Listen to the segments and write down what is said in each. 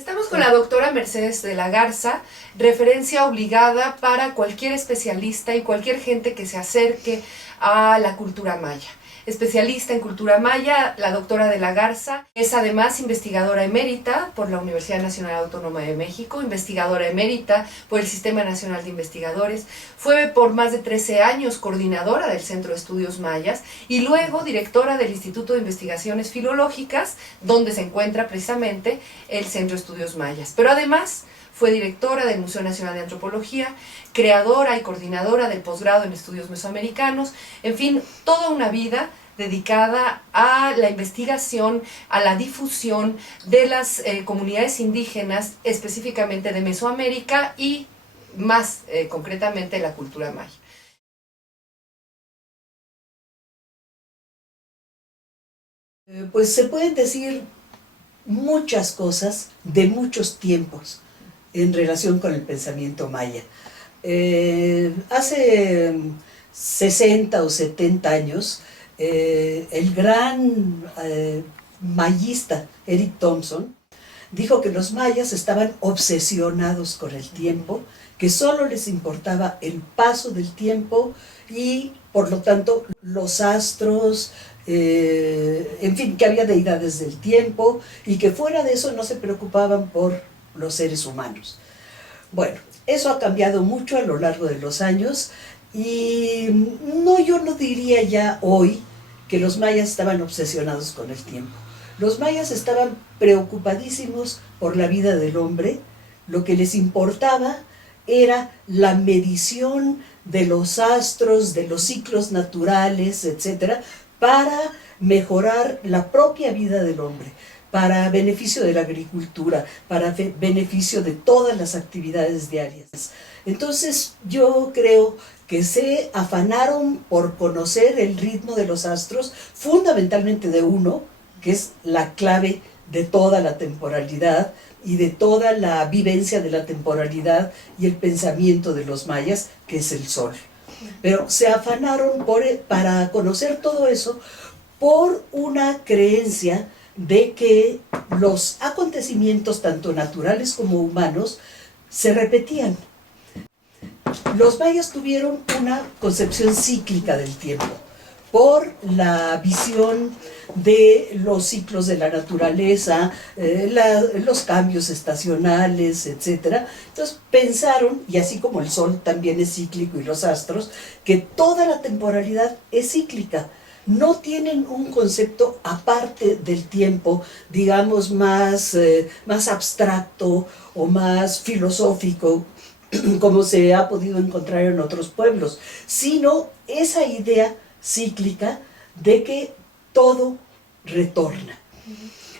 Estamos con la doctora Mercedes de la Garza, referencia obligada para cualquier especialista y cualquier gente que se acerque a la cultura maya. Especialista en cultura maya, la doctora de la Garza es además investigadora emérita por la Universidad Nacional Autónoma de México, investigadora emérita por el Sistema Nacional de Investigadores, fue por más de 13 años coordinadora del Centro de Estudios Mayas y luego directora del Instituto de Investigaciones Filológicas, donde se encuentra precisamente el Centro de Estudios Mayas. Pero además fue directora del Museo Nacional de Antropología, creadora y coordinadora del posgrado en estudios mesoamericanos, en fin, toda una vida dedicada a la investigación, a la difusión de las comunidades indígenas, específicamente de Mesoamérica y más concretamente la cultura maya. Pues se pueden decir muchas cosas de muchos tiempos en relación con el pensamiento maya. Hace 60 o 70 años, el gran mayista Eric Thompson dijo que los mayas estaban obsesionados con el tiempo, que solo les importaba el paso del tiempo y, por lo tanto, los astros, en fin, que había deidades del tiempo y que fuera de eso no se preocupaban por los seres humanos. Bueno, eso ha cambiado mucho a lo largo de los años y yo no diría ya hoy que los mayas estaban obsesionados con el tiempo. Los mayas estaban preocupadísimos por la vida del hombre. Lo que les importaba era la medición de los astros, de los ciclos naturales, etcétera, para mejorar la propia vida del hombre, para beneficio de la agricultura, para beneficio de todas las actividades diarias. Entonces yo creo que se afanaron por conocer el ritmo de los astros, fundamentalmente de uno, que es la clave de toda la temporalidad y de toda la vivencia de la temporalidad y el pensamiento de los mayas, que es el sol. Pero se afanaron para conocer todo eso por una creencia de que los acontecimientos, tanto naturales como humanos, se repetían. Los mayas tuvieron una concepción cíclica del tiempo, por la visión de los ciclos de la naturaleza, los cambios estacionales, etc. Entonces pensaron, y así como el sol también es cíclico y los astros, que toda la temporalidad es cíclica. No tienen un concepto aparte del tiempo, digamos, más abstracto o más filosófico, como se ha podido encontrar en otros pueblos, sino esa idea cíclica de que todo retorna.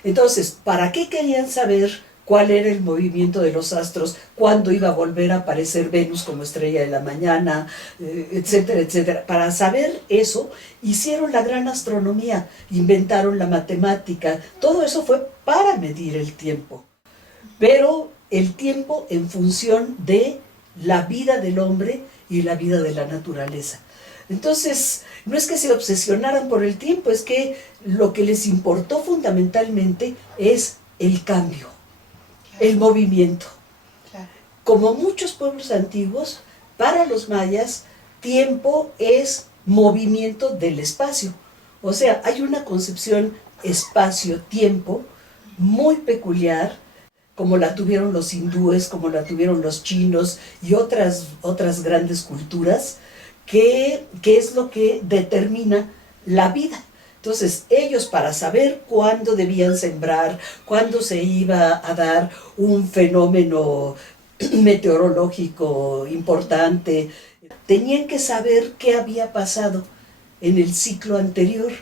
Entonces, ¿para qué querían saber cuál era el movimiento de los astros, cuándo iba a volver a aparecer Venus como estrella de la mañana, etcétera, etcétera? Para saber eso, hicieron la gran astronomía, inventaron la matemática, todo eso fue para medir el tiempo. Pero el tiempo en función de la vida del hombre y la vida de la naturaleza. Entonces, no es que se obsesionaran por el tiempo, es que lo que les importó fundamentalmente es el cambio, el movimiento. Como muchos pueblos antiguos, para los mayas, tiempo es movimiento del espacio. O sea, hay una concepción espacio-tiempo muy peculiar, como la tuvieron los hindúes, como la tuvieron los chinos y otras grandes culturas, que es lo que determina la vida. Entonces, ellos, para saber cuándo debían sembrar, cuándo se iba a dar un fenómeno meteorológico importante, tenían que saber qué había pasado en el ciclo anterior.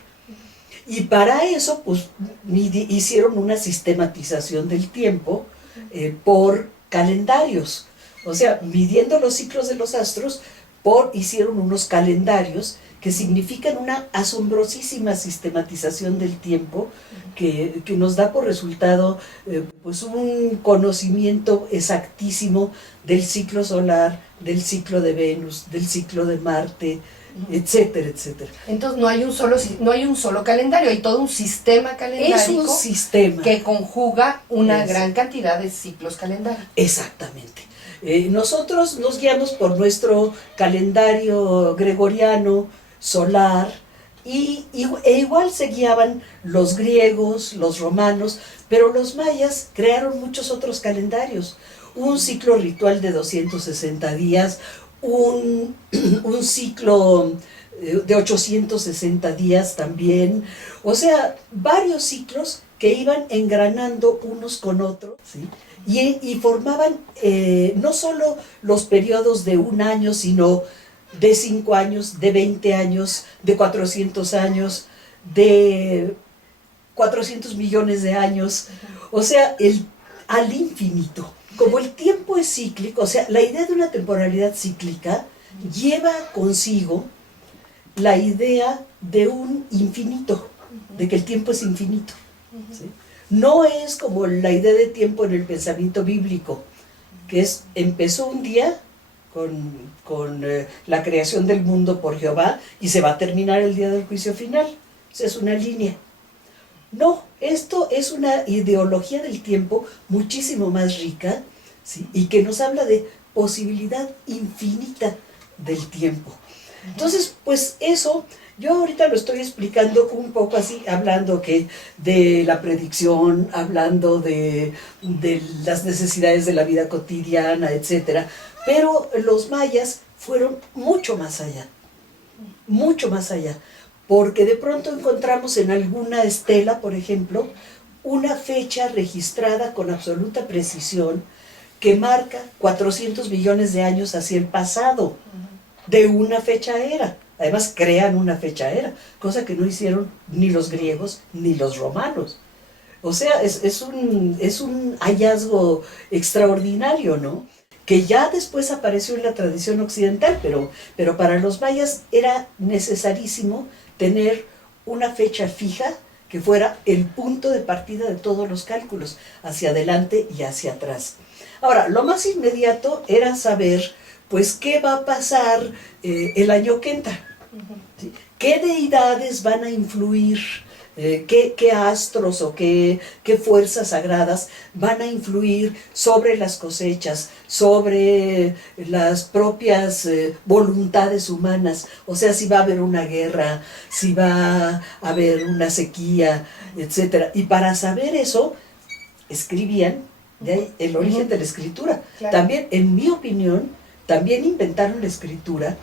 Y para eso, pues, hicieron una sistematización del tiempo por calendarios. O sea, midiendo los ciclos de los astros, hicieron unos calendarios que significan una asombrosísima sistematización del tiempo que nos da por resultado pues un conocimiento exactísimo del ciclo solar, del ciclo de Venus, del ciclo de Marte, etcétera, etcétera. Entonces no hay un solo calendario, hay todo un sistema calendárico. Es un sistema que conjuga una gran cantidad de ciclos calendarios. Exactamente. Nosotros nos guiamos por nuestro calendario gregoriano, solar, e igual se guiaban los griegos, los romanos, pero los mayas crearon muchos otros calendarios. Un ciclo ritual de 260 días, un ciclo de 860 días también, o sea, varios ciclos que iban engranando unos con otros, ¿sí? Y formaban no solo los periodos de un año, sino de 5 años, de 20 años, de 400 años, de 400 millones de años, o sea, al infinito. Como el tiempo es cíclico, o sea, la idea de una temporalidad cíclica lleva consigo la idea de un infinito, de que el tiempo es infinito, ¿sí? No es como la idea de tiempo en el pensamiento bíblico, que empezó un día con la creación del mundo por Jehová y se va a terminar el día del juicio final. O sea, es una línea. No, esto es una ideología del tiempo muchísimo más rica, ¿sí? Y que nos habla de posibilidad infinita del tiempo. Entonces, pues eso, yo ahorita lo estoy explicando un poco así, hablando de la predicción, hablando de las necesidades de la vida cotidiana, etcétera. Pero los mayas fueron mucho más allá, porque de pronto encontramos en alguna estela, por ejemplo, una fecha registrada con absoluta precisión que marca 400 millones de años hacia el pasado, de una fecha era. Además crean una fecha era, cosa que no hicieron ni los griegos ni los romanos. O sea, es un hallazgo extraordinario, ¿no? Que ya después apareció en la tradición occidental, pero para los mayas era necesarísimo tener una fecha fija que fuera el punto de partida de todos los cálculos, hacia adelante y hacia atrás. Ahora, lo más inmediato era saber, pues, qué va a pasar el año que entra. ¿Sí? ¿Qué deidades van a influir? ¿Qué astros o qué fuerzas sagradas van a influir sobre las cosechas, sobre las propias voluntades humanas? O sea, si va a haber una guerra, si va a haber una sequía, etc. Y para saber eso, escribían, de ahí el origen de la escritura. Claro. También, en mi opinión, también inventaron la escritura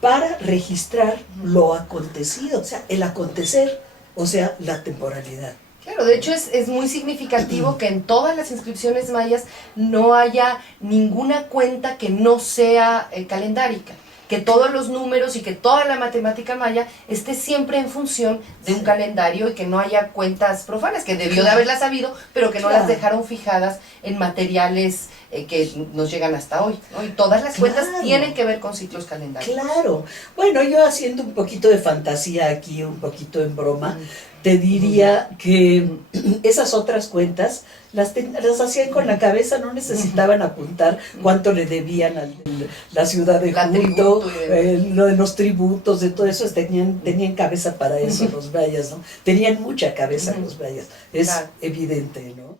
para registrar lo acontecido, o sea, el acontecer, o sea, la temporalidad. Claro, de hecho es muy significativo que en todas las inscripciones mayas no haya ninguna cuenta que no sea calendárica, que todos los números y que toda la matemática maya esté siempre en función de un calendario y que no haya cuentas profanas, que debió de haberlas sabido, pero que no las dejaron fijadas en materiales que nos llegan hasta hoy, ¿no? Y todas las cuentas tienen que ver con ciclos calendarios. Claro. Bueno, yo haciendo un poquito de fantasía aquí, un poquito en broma, te diría que esas otras cuentas las hacían con la cabeza, no necesitaban apuntar cuánto le debían a la ciudad de Junto, lo de los tributos, de todo eso, tenían cabeza para eso los mayas, ¿no? Tenían mucha cabeza los mayas, es evidente, ¿no?